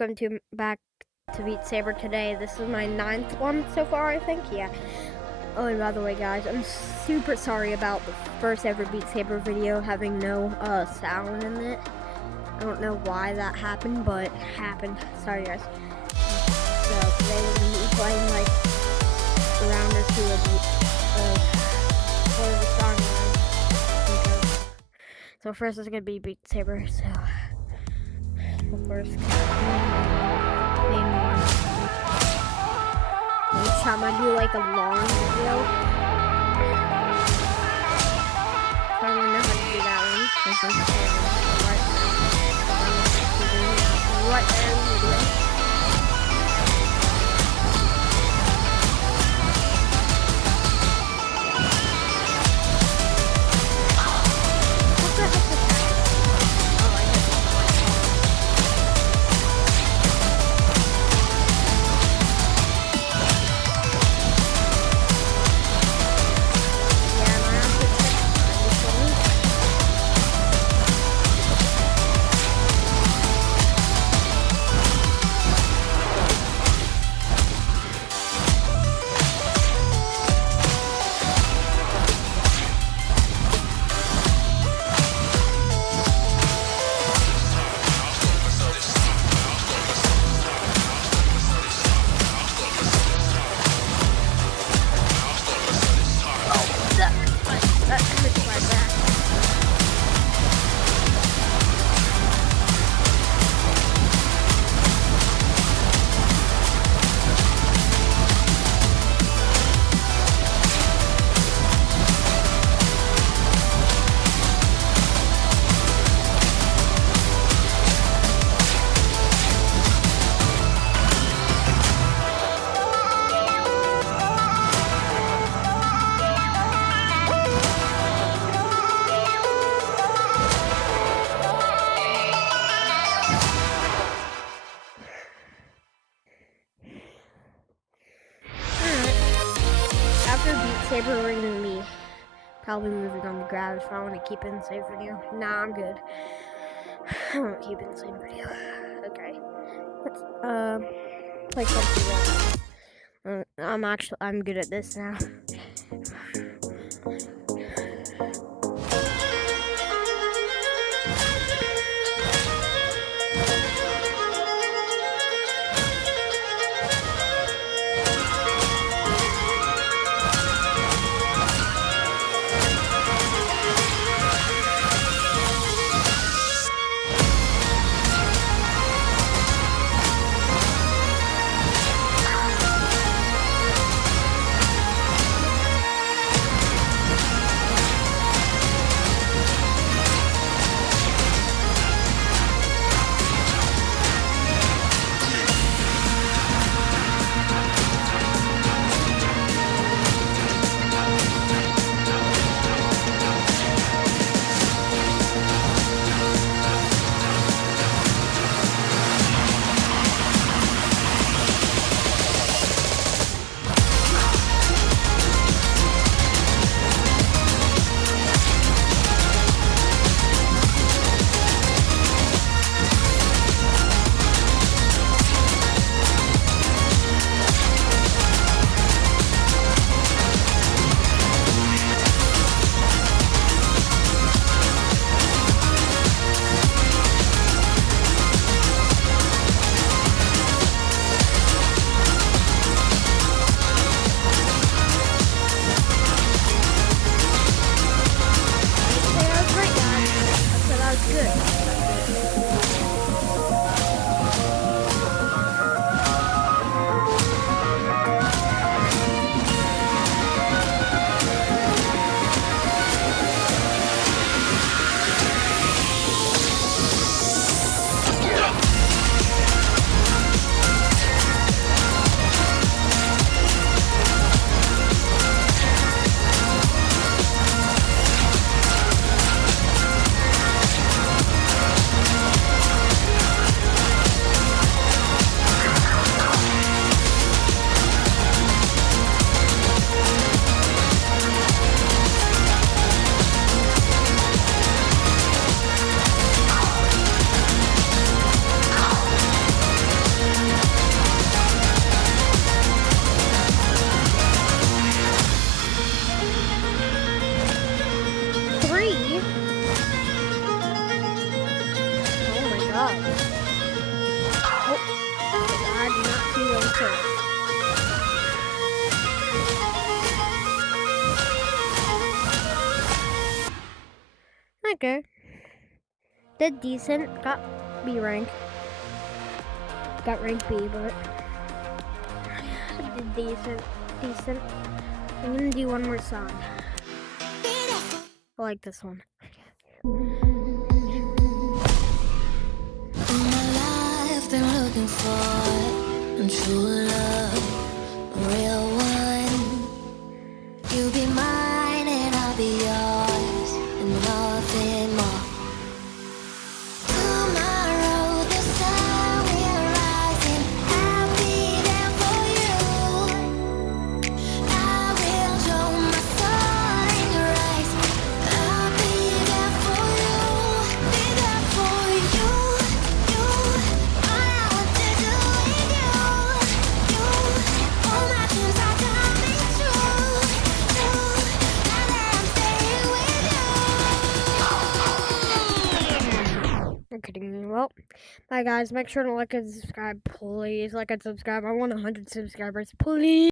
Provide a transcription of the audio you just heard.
welcome back to Beat Saber today. This is my 9th one so far, I think. Yeah. Oh, and by the way, guys, I'm super sorry about the first ever Beat Saber video having no sound in it. I don't know why that happened, but it happened. Sorry, guys. So today we're gonna be playing like a round or two of the song. So first it's gonna be Beat Saber. So first, name one. Each time I do like a long video, I don't know how to do that one. What video? After Beat Saber, we're gonna be probably moving on to Grab if I want to keep it in the same video. Nah, I'm good. I won't keep it in the same video. Okay. Let's play something else. I'm good at this now. answer. Okay. Did decent. Got B rank. Got rank B, but did decent. I'm gonna do one more song. I like this one. In my life, been looking for a true love, a real one. You be mine and I'll be yours, and nothing more. Tomorrow the sun will rise and I'll be there for you. I will show my sun in your eyes. I'll be there for you, be there for you. All I want to do is you. All my dreams are coming true. Now that I'm staying with you. You're kidding me. Well, bye guys. Make sure to like and subscribe, please. Like and subscribe. I want 100 subscribers, please.